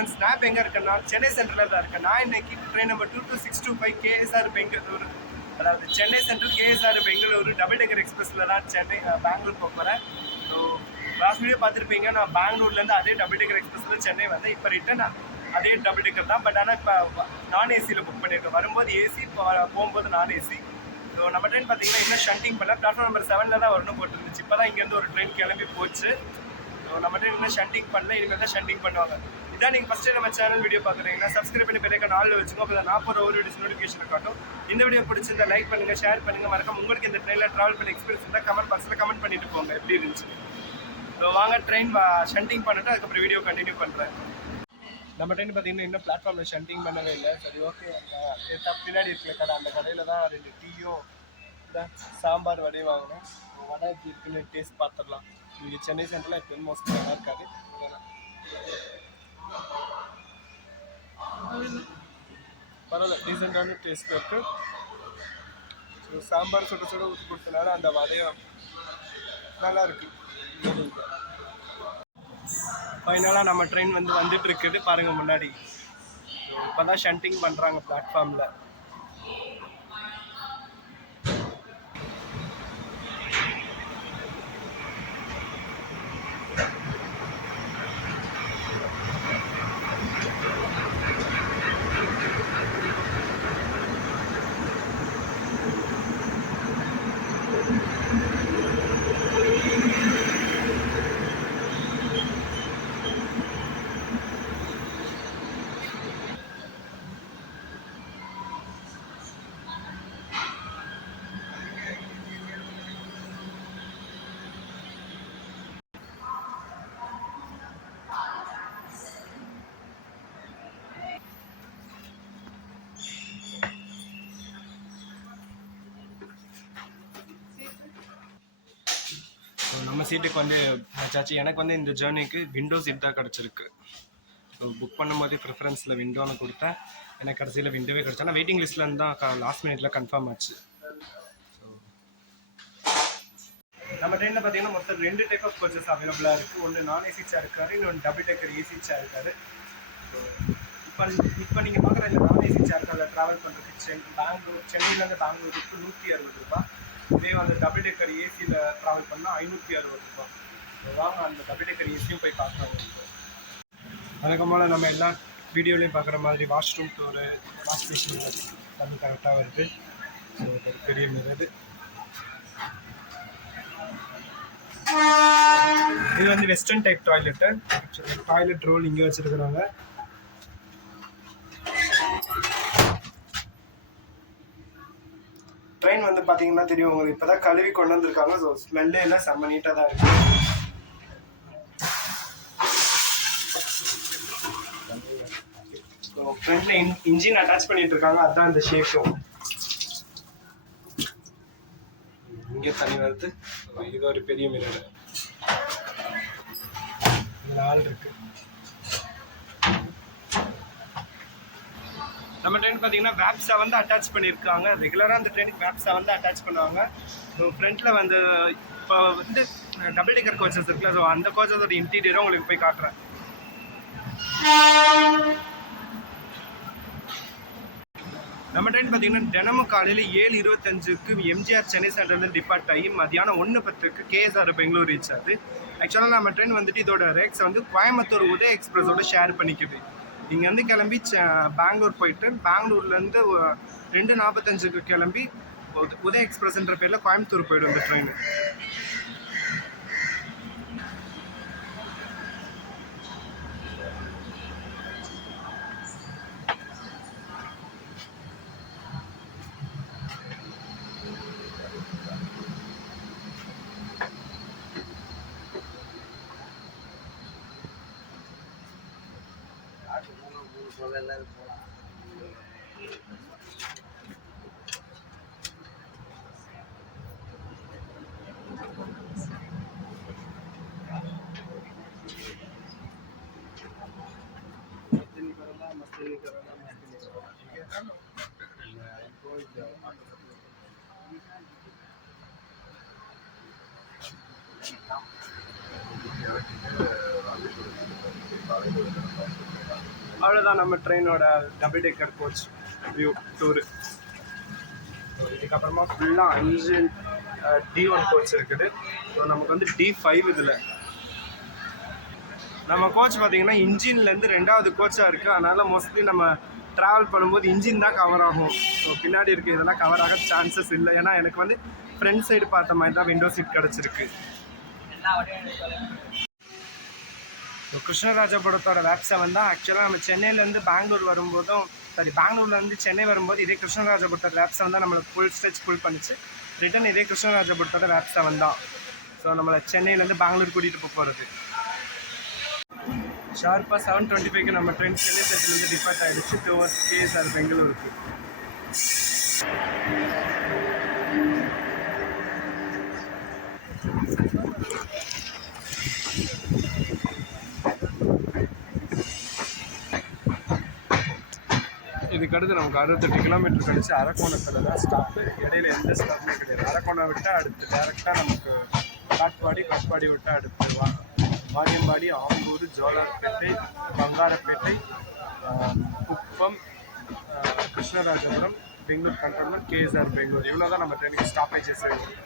Friends, நான் இப்போ எங்கே இருக்கேன்னா சென்னை சென்ட்ரலில் தான் இருக்கேன். நான் இன்னைக்கு ட்ரெயின் நம்பர் 22625 கேஎஸ்ஆர் பெங்களூர், அதாவது Chennai central KSR Bengaluru double decker எக்ஸ்பிரஸில் தான் பெங்களூர் போக போகிறேன். ஸோ லாஸ்ட் வீடியோ பார்த்துருப்பீங்க, நான் பெங்களூர்லேருந்து அதே டபுள் டெக்கர் எக்ஸ்பிரஸில் சென்னை வந்தேன். இப்போ ரிட்டன் அதே டபுள் டெக்கர் தான், பட் ஆனால் இப்போ நான் ஏசியில் புக் பண்ணியிருக்கேன். வரும்போது ஏசி, போகும்போது நான் ஏசி. ஸோ நம்ம ட்ரெயின் பார்த்தீங்கன்னா இன்னும் ஷண்டிங் பண்ணல, பிளாட்ஃபார்ம் நம்பர் 7 தான் வரணும் போட்டுருந்துச்சு. இப்போ தான் இங்கேருந்து ஒரு ட்ரெயின் கிளம்பி போச்சு. ஸோ நம்ம ட்ரெயின் இன்னும் ஷண்டிங் பண்ணல, இனிமேல் தான் ஷண்டிங் பண்ணுவாங்க. இதான் நீங்கள் ஃபஸ்ட்டு நம்ம சேனல் வீடியோ பார்க்குறீங்கன்னா சப்ஸ்கிரைப் பண்ணி பெரிய நாளில் வச்சுக்கோ, அப்போ நான் போகிற ஒரு வீடியோஸ் நோட்டிஃபிகேஷன் காட்டும். இந்த வீடியோ பிடிச்சிருந்தா லைக் பண்ணுங்கள், ஷேர் பண்ணுங்கள். மறக்காம உங்களுக்கு இந்த ட்ரெயினில் ட்ராவல் பண்ண எக்ஸ்பீரியன்ஸ் இருந்தால் கமெண்ட் பாக்ஸில் கமெண்ட் பண்ணிட்டு போங்க எப்படி இருந்துச்சு. ஸோ வாங்க ட்ரெயின் ஷண்டிங் பண்ணிட்டு அதுக்கப்புறம் வீடியோ கண்டினியூ பண்ணுறேன். நம்ம ட்ரெயின் பார்த்தீங்கன்னா இன்னும் பிளாட்ஃபார்மில் ஷண்டிங் பண்ணவே இல்லை. சரி, ஓகே. அந்த பின்னாடி இருக்கிற கடை, அந்த கடையில் தான் 2 டீயும் சாம்பார் வடை வாங்கினேன். வடை எப்படி இருக்குன்னு டேஸ்ட் பார்த்துடலாம். இங்கே சென்னை சென்ட்ரலில் இப்போ மோஸ்ட்லி நல்லா இருக்காது, பரவாயில்ல, டீசெண்டான டேஸ்ட் இருக்குது. ஸோ சாம்பார் சுட சுட ஊற்றி கொடுத்தனால அந்த வடையும் நல்லா இருக்குது. ஃபைனலாக நம்ம ட்ரெயின் வந்துட்டு இருக்குது பாருங்கள் முன்னாடி. இப்போ தான் ஷண்டிங் பண்ணுறாங்க பிளாட்ஃபார்மில். நம்ம சீட்டுக்கு சாச்சி, எனக்கு இந்த ஜேர்னிக்கு விண்டோ சீட் தான் கிடச்சிருக்கு. ஸோ புக் பண்ணும்போது ப்ரிஃபரன்ஸில் விண்டோன்னு கொடுத்தேன். எனக்கு கடைசியில் விண்டோவே கிடச்சா. ஆனால் வெயிட்டிங் லிஸ்ட்லேருந்து தான் லாஸ்ட் மினிட்ல கன்ஃபார்ம் ஆச்சு. ஸோ நம்ம ட்ரெயினில் பார்த்தீங்கன்னா மொத்தம் 2 டைப் ஆஃப் கோச்சஸ் அவைலபிளாக இருக்குது. ஒன்று நான் ஏசி சேர் இருக்காரு, இன்னொன்று டபுள் டெக்கர் ஏசி சேர் இருக்காரு. ஸோ இப்போ நீங்கள் பார்க்குற இந்த நான் ஏசி சேர்க்காரில் ட்ராவல் பண்ணுறதுக்கு சென்னையிலேருந்து பெங்களூருக்கு 160 ரூபா. இதே டபுள் டெக்கர் ஏசியில் ட்ராவல் பண்ணால் 560 ரூபா. வாங்க அந்த டபுள் டெக்கர் ஏசியும் போய் பார்க்கலாம். வழக்கமான நம்ம எல்லா வீடியோலையும் பார்க்குற மாதிரி வாஷ்ரூம் டூரு, வாஷ் மிஷின் தண்ணி கரெக்டாக வருது. ஸோ ஒரு பெரிய மிரர். இது western type toilet. Toilet roll இங்கே வச்சுருக்குறாங்க. ட்ரெயின் பார்த்தீங்கன்னா தெரியும் உங்களுக்கு, இப்போ தான் கழுவி கொண்டு வந்திருக்காங்க. ஸோ ஸ்மெல்லே எல்லாம் செம்ம நீட்டாக தான் இருக்குது. ஸோ ஃப்ரண்ட்டில் இன்ஜின் அட்டாச் பண்ணிட்டு இருக்காங்க, அதுதான் இந்த ஷேப்பும். இங்கே தண்ணி வருது. இது ஒரு பெரிய மிரர், இதில் ஆள் இருக்கு. நம்ம ட்ரெயின் பார்த்தீங்கன்னா வேப் 7 அட்டாச் பண்ணியிருக்காங்க. ரெகுலராக அந்த ட்ரெயினுக்கு வேப் 7 அட்டாச் பண்ணுவாங்க. ஸோ ஃப்ரண்ட்டில் இப்போ டபுள் டெக்கர் கோச்சஸ் இருக்குல்ல, ஸோ அந்த கோச்சஸோட இன்டீரியரும் உங்களுக்கு போய் காட்டுறேன். நம்ம ட்ரெயின் பார்த்தீங்கன்னா தினமும் காலையில் 7:25க்கு எம்ஜிஆர் சென்னை சென்ட்ரல் டிபார்ட் ஆகி மதியானம் 1:10க்கு கேஎஸ்ஆர் பெங்களூர் ரீச் ஆகுது. ஆக்சுவலாக நம்ம ட்ரெயின் இதோட ரேக்ஸ் கோயம்புத்தூர் உதய எக்ஸ்பிரஸோட ஷேர் பண்ணிக்குது. இங்கேருந்து கிளம்பி பெங்களூர் போயிட்டு பெங்களூர்லேருந்து 2:45க்கு கிளம்பி உதய எக்ஸ்பிரஸ்ன்ற பேரில் கோயம்புத்தூர் போயிடும் இந்த ட்ரெயின். அவ்வளோதான் நம்ம ட்ரெயினோட double decker coach view tour. இதுக்கப்புறமா ஃபுல்லாக 5 D1 கோச் இருக்குது. ஸோ நமக்கு வந்து D5 இதில். நம்ம கோச் பார்த்தீங்கன்னா இன்ஜின்லேருந்து 2வது கோச்சாக இருக்குது. அதனால் மோஸ்ட்லி நம்ம ட்ராவல் பண்ணும்போது இன்ஜின் தான் கவர் ஆகும். ஸோ பின்னாடி இருக்க இதெல்லாம் கவர் ஆக சான்சஸ் இல்லை. ஏன்னா எனக்கு வந்து ஃப்ரண்ட் சைடு பார்த்த மாதிரி தான் விண்டோ சீட் கிடச்சிருக்கு. கிருஷ்ணராஜபுரத்தோட வேப் 7 தான். ஆக்சுவலாக நம்ம சென்னையிலேருந்து பெங்களூர் வரும்போதும் பெங்களூர்லேருந்து சென்னை வரும்போது இதே கிருஷ்ணராஜபுரத்தோட வேப் 7 தான் நம்மளுக்கு ஃபுல் ஸ்ட்ரெச் ஃபுல் பண்ணிச்சு. ரிட்டன் இதே கிருஷ்ணராஜபுரத்தோட வேப் 7 தான். ஸோ நம்மளை சென்னையிலேருந்து பெங்களூர் கூட்டிகிட்டு போகிறது. ஷார்ப்பாக 7:25க்கு நம்ம ட்ரெயின் சென்னை சென்ட்ரலேருந்து டிபார்ட் ஆகிடுச்சு டுவர்ட்ஸ் KSR பெங்களூருக்கு. இதுக்கடுத்து நமக்கு 68 கிலோமீட்டர் கழிச்சு அரக்கோணத்தில் தான் ஸ்டாப்பு. இடையில எந்த ஸ்டாப்புமே கிடையாது. அரக்கோணம் விட்டால் அடுத்து டேரெக்டாக நமக்கு காட்பாடி விட்டால் அடுத்து வாணியம்பாடி, ஆம்பூர், ஜோலார்பேட்டை, பங்காரப்பேட்டை, குப்பம், கிருஷ்ணராஜபுரம், பெங்களூர் கண்டோன்மெண்ட், KSR பெங்களூர். இவ்வளோ தான் நம்ம ட்ரெயினுக்கு ஸ்டாப்பேஜஸ் இருக்குது.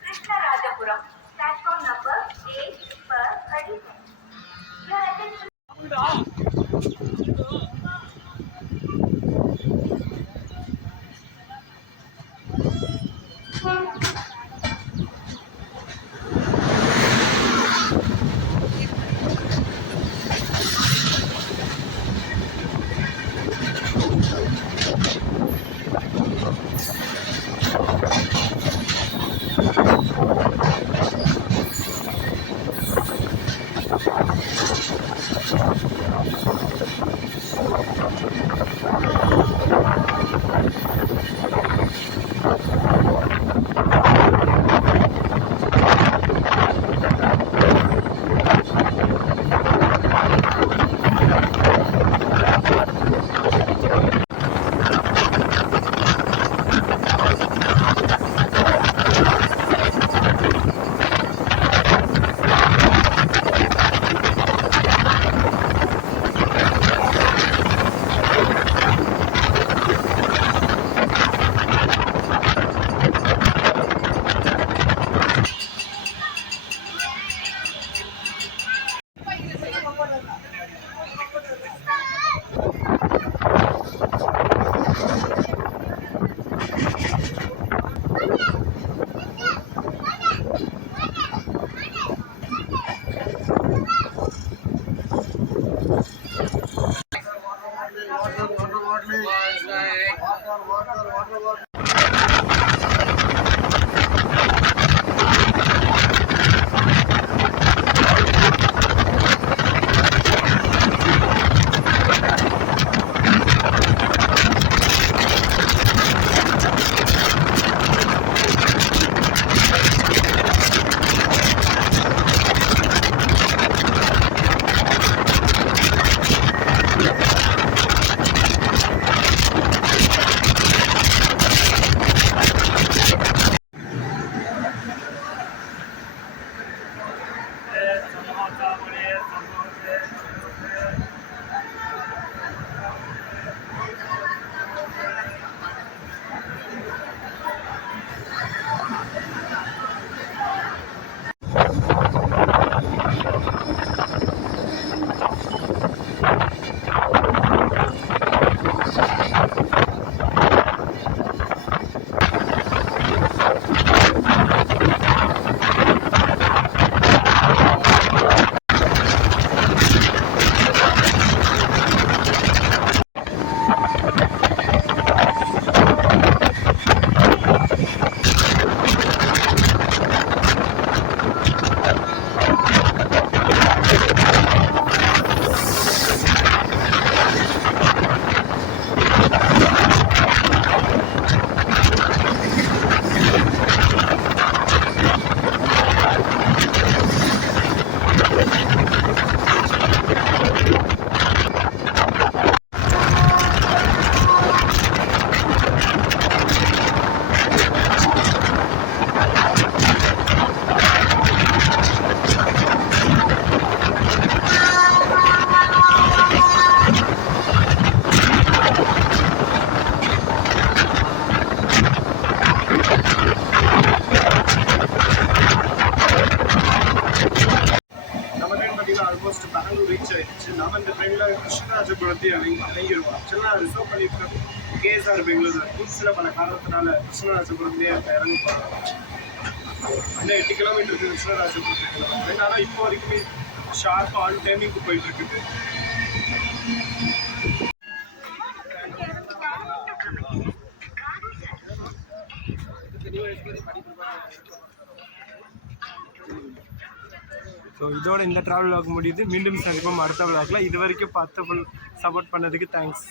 Krishnarajapuram, platform number 8 per 30. Your attention. கிருஷ்ணராஜபுரத்தையும் இறங்கிடுவோம். ஆக்சுவலாக ரிசர்வ் பண்ணிட்டு கேஎஸ்ஆர் பெங்களூர் இருக்கும். சில பல காரணத்தினால கிருஷ்ணராஜபுரத்துலேயே இறங்க போகிறோம். இன்னும் 8 கிலோமீட்டருக்கு கிருஷ்ணராஜபுரத்துக்கு. ஆனால் இப்போ வரைக்குமே ஷார்ப் ஆன் டைமிங்க்கு போயிட்டு இருக்குது. ஸோ இதோட இந்த ட்ராவல் vlog முடியுது. மீண்டும் சந்திப்போம் அடுத்த vlogல. இது வரைக்கும் பார்த்து சப்போர்ட் பண்ணதுக்கு தேங்க்ஸ்.